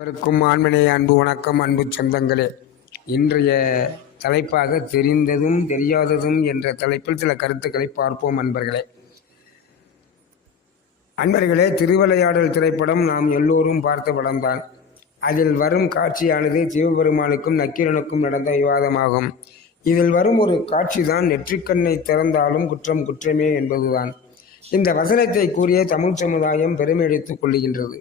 அனைவருக்கும் ஆண்மனே அன்பு வணக்கம். அன்பு சொந்தங்களே, இன்றைய தலைப்பாக தெரிந்ததும் தெரியாததும் என்ற தலைப்பில் சில கருத்துக்களை பார்ப்போம். அன்பர்களே, திருவிளையாடல் திரைப்படம் நாம் எல்லோரும் பார்த்த படம்தான். அதில் வரும் காட்சியானது சிவபெருமானுக்கும் நக்கீரனுக்கும் நடந்த விவாதமாகும். இதில் வரும் ஒரு காட்சிதான் நெற்றிக்கண்ணை திறந்தாலும் குற்றம் குற்றமே என்பதுதான். இந்த வசனத்தை கூறிய தமிழ் சமுதாயம் பெருமை எடுத்துக் கொள்ளுகின்றது.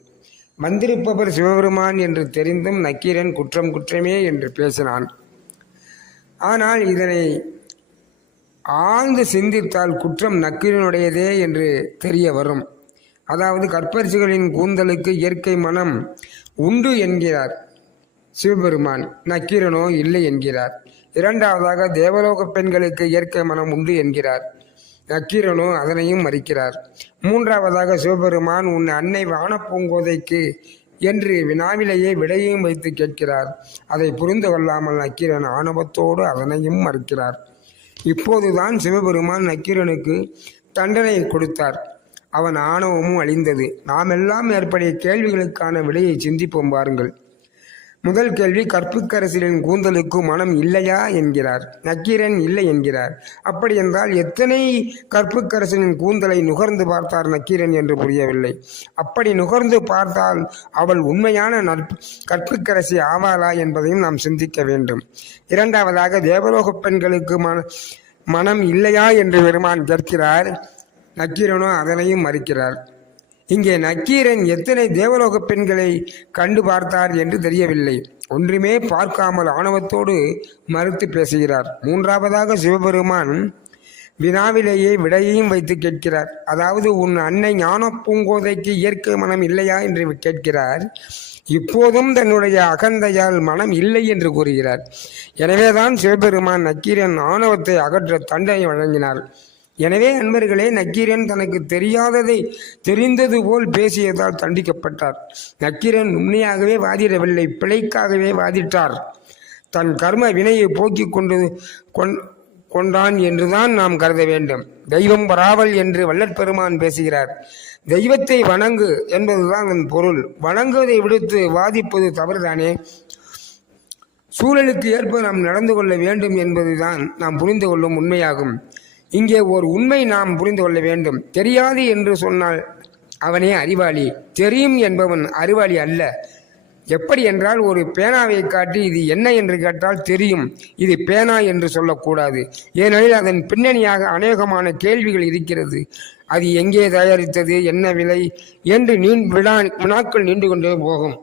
வந்திருப்பவர் சிவபெருமான் என்று தெரிந்தும் நக்கீரன் குற்றம் குற்றமே என்று பேசினான். ஆனால் இதனை ஆழ்ந்து சிந்தித்தால் குற்றம் நக்கீரனுடையதே என்று தெரிய வரும். அதாவது கற்பரிசிகளின் கூந்தலுக்கு இயற்கை மனம் உண்டு என்கிறார் சிவபெருமான், நக்கீரனோ இல்லை என்கிறார். இரண்டாவதாக தேவலோக பெண்களுக்கு இயற்கை மனம் உண்டு என்கிறார், நக்கீரனோ அதனையும் மறுக்கிறார். மூன்றாவதாக சிவபெருமான் உன் அன்னை வானப்பூங்கோதைக்கு என்று வினாவிலேயே விடையும் வைத்து கேட்கிறார். அதை புரிந்து கொள்ளாமல் நக்கீரன் ஆணவத்தோடு அதனையும் மறுக்கிறார். இப்போதுதான் சிவபெருமான் நக்கீரனுக்கு தண்டனை கொடுத்தார். அவன் ஆணவமும் அழிந்தது. நாம் எல்லாம் ஏற்படைய கேள்விகளுக்கான விடையை சிந்திப்போம் வாருங்கள். முதல் கேள்வி, கற்புக்கரசிலின் கூந்தலுக்கு மனம் இல்லையா என்கிறார், நக்கீரன் இல்லை என்கிறார். அப்படி என்றால் எத்தனை கற்புக்கரசிலின் கூந்தலை நுகர்ந்து பார்த்தார் நக்கீரன் என்று புரியவில்லை. அப்படி நுகர்ந்து பார்த்தால் அவள் உண்மையான கற்புக்கரசி ஆவாளா என்பதையும் நாம் சிந்திக்க வேண்டும். இரண்டாவதாக, தேவலோக பெண்களுக்கு மனம் இல்லையா என்று பெருமான் கேட்கிறார், நக்கீரனோ அதனையும் மறுக்கிறார். இங்கே நக்கீரன் எத்தனை தேவலோக பெண்களை கண்டு பார்த்தார் என்று தெரியவில்லை. ஒன்றுமே பார்க்காமல் ஆணவத்தோடு மறுத்து பேசுகிறார். மூன்றாவதாக சிவபெருமான் வினாவிலேயே விடையையும் வைத்து கேட்கிறார். அதாவது உன் அன்னை ஞான பூங்கோதைக்கு இயற்கை மனம் இல்லையா என்று கேட்கிறார். இப்போதும் தன்னுடைய அகந்தையால் மனம் இல்லை என்று கூறுகிறார். எனவேதான் சிவபெருமான் நக்கீரன் ஆணவத்தை அகற்ற தண்டனை வழங்கினார். எனவே அன்பர்களே, நக்கீரன் தனக்கு தெரியாததை தெரிந்தது போல் பேசியதால் தண்டிக்கப்பட்டார். நக்கீரன் உண்மையாகவே வாதிடவில்லை, பிழைக்காகவே வாதிட்டார். தன் கர்ம வினையை போக்கிக் கொண்டான் என்றுதான் நாம் கருத வேண்டும். தெய்வம் வராவல் என்று வள்ளற்பெருமான் பேசுகிறார். தெய்வத்தை வணங்கு என்பதுதான் அதன் பொருள். வணங்குவதை விடுத்து வாதிப்பது தவறுதானே. சூழலுக்கு ஏற்ப நாம் நடந்து கொள்ள வேண்டும் என்பதுதான் நாம் புரிந்து கொள்ளும் உண்மையாகும். இங்கே ஒரு உண்மை நாம் புரிந்து கொள்ள வேண்டும். தெரியாது என்று சொன்னால் அவனே அறிவாளி, தெரியும் என்பவன் அறிவாளி அல்ல. எப்படி என்றால், ஒரு பேனாவை காட்டி இது என்ன என்று கேட்டால் தெரியும், இது பேனா என்று சொல்லக்கூடாது. ஏனெனில் அதன் பின்னணியாக அநேகமான கேள்விகள் இருக்கிறது. அது எங்கே தயாரித்தது, என்ன விலை என்று வினாக்கள் நீண்டு கொண்டே போகும்.